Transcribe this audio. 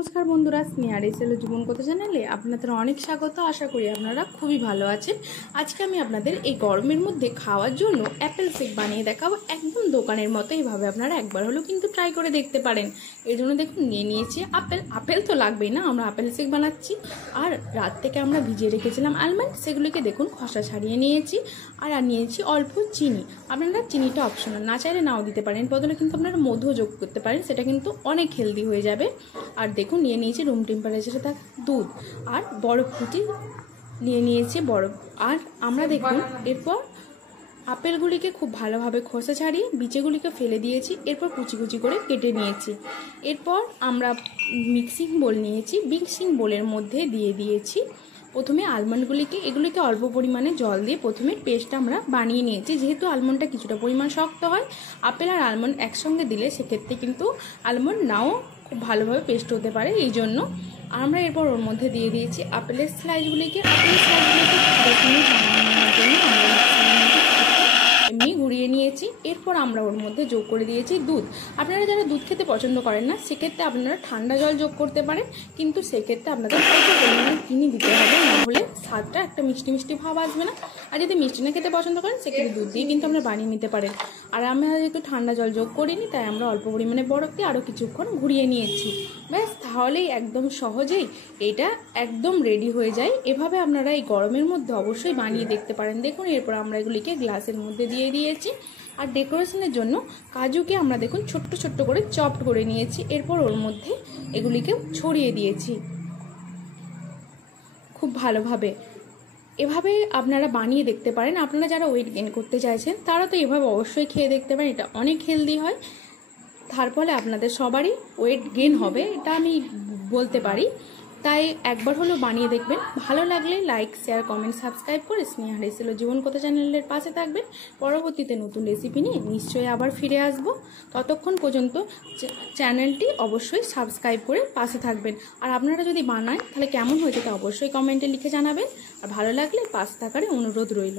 নমস্কার বন্ধুরা, স্নেহার এসএল জীবনকথা চ্যানেলে আপনাদের অনেক স্বাগত। আশা করি আপনারা খুবই ভালো আছেন। আজকে আমি আপনাদের এই গরমের মধ্যে খাওয়ার জন্য অ্যাপেল শেক বানিয়ে দেখাবো, একদম দোকানের মতো। এইভাবে আপনারা একবার হলেও কিন্তু ট্রাই করে দেখতে পারেন। এর জন্য দেখুন নিয়ে নিয়েছি আপেল তো লাগবেই না, আমরা আপেল শেক বানাচ্ছি। আর রাত থেকে আমরা ভিজিয়ে রেখেছিলাম আলমন্ড, সেগুলিকে দেখুন খসা ছাড়িয়ে নিয়েছি। আর নিয়েছি অল্প চিনি। আপনারা চিনিটা অপশনাল, না চাইলে নাও দিতে পারেন, বদলে কিন্তু আপনারা মধু যোগ করতে পারেন, সেটা কিন্তু অনেক হেলদি হয়ে যাবে। আর দেখুন নিয়ে নিয়েছি রুম টেম্পারেচারে থাকা দুধ আর বরফ ফুটি নিয়ে নিয়েছি বরফ। আর আমরা দেখুন এরপর আপেলগুলিকে খুব ভালোভাবে খোসা ছাড়িয়ে বিচেগুলিকে ফেলে দিয়েছি, এরপর কুচি কুচি করে কেটে নিয়েছি। এরপর আমরা মিক্সিং বোল নিয়েছি, মিক্সিং বোলের মধ্যে দিয়ে দিয়েছি প্রথমে আলমন্ডগুলিকে। এগুলিকে অল্প পরিমাণে জল দিয়ে প্রথমে পেস্টটা আমরা বানিয়ে নিয়েছি। যেহেতু আলমন্ডটা কিছুটা পরিমাণ শক্ত হয়, আপেল আর আলমন্ড একসঙ্গে দিলে সেক্ষেত্রে কিন্তু আলমন্ড নাও খুব ভালোভাবে পেস্ট হতে পারে। এই জন্য আমরা এরপর ওর মধ্যে দিয়ে দিয়েছি আপেলের স্লাইসগুলিকে। এমনি ঘুরিয়ে নিয়েছি। এরপর আমরা ওর মধ্যে যোগ করে দিয়েছি দুধ। আপনারা যারা দুধ খেতে পছন্দ করেন না, সেক্ষেত্রে আপনারা ঠান্ডা জল যোগ করতে পারেন, কিন্তু সেক্ষেত্রে আপনাদের অল্প পরিমাণে চিনি দিতে হবে, না হলে স্বাদটা একটা মিষ্টি মিষ্টি ভাব আসবে না। আর যদি মিষ্টি না খেতে পছন্দ করেন, সেক্ষেত্রে দুধ দিয়ে কিন্তু আমরা বানিয়ে নিতে পারেন। আর আমরা যেহেতু ঠান্ডা জল যোগ করিনি, তাই আমরা অল্প পরিমাণে বরফ দিয়ে আরও কিছুক্ষণ ঘুরিয়ে নিয়েছি। ব্যাস, তাহলেই একদম সহজেই এটা একদম রেডি হয়ে যায়। এভাবে আপনারা এই গরমের মধ্যে অবশ্যই বানিয়ে দেখতে পারেন। দেখুন এরপর আমরা এগুলিকে গ্লাসের মধ্যে দিয়ে দিয়েছি। আর ডেকোরেশনের জন্য কাজুকে আমরা দেখুন ছোট্ট ছোট্ট করে চপড করে নিয়েছি। এরপর ওর মধ্যে এগুলিকে ছড়িয়ে দিয়েছি খুব ভালোভাবে। এভাবে আপনারা বানিয়ে দেখতে পারেন। আপনারা যারা ওয়েট গেইন করতে চাইছেন, তারা তো এভাবে অবশ্যই খেয়ে দেখতে পারেন। এটা অনেক হেলদি হয়, তার ফলে আপনাদের সবারই ওয়েট গেইন হবে, এটা আমি বলতে পারি। তাই একবার হলেও বানিয়ে দেখবেন। ভালো লাগলে লাইক, শেয়ার, কমেন্ট, সাবস্ক্রাইব করে স্নেহার এসএল জীবনকথা চ্যানেলের পাশে থাকবেন। পরবর্তীতে নতুন রেসিপি নিয়ে নিশ্চয়ই আবার ফিরে আসব। ততক্ষণ পর্যন্ত চ্যানেলটি অবশ্যই সাবস্ক্রাইব করে পাশে থাকবেন। আর আপনারা যদি বানান, তাহলে কেমন হয়েছে তা অবশ্যই কমেন্টে লিখে জানাবেন। আর ভালো লাগলে পাশে থাকার অনুরোধ রইল।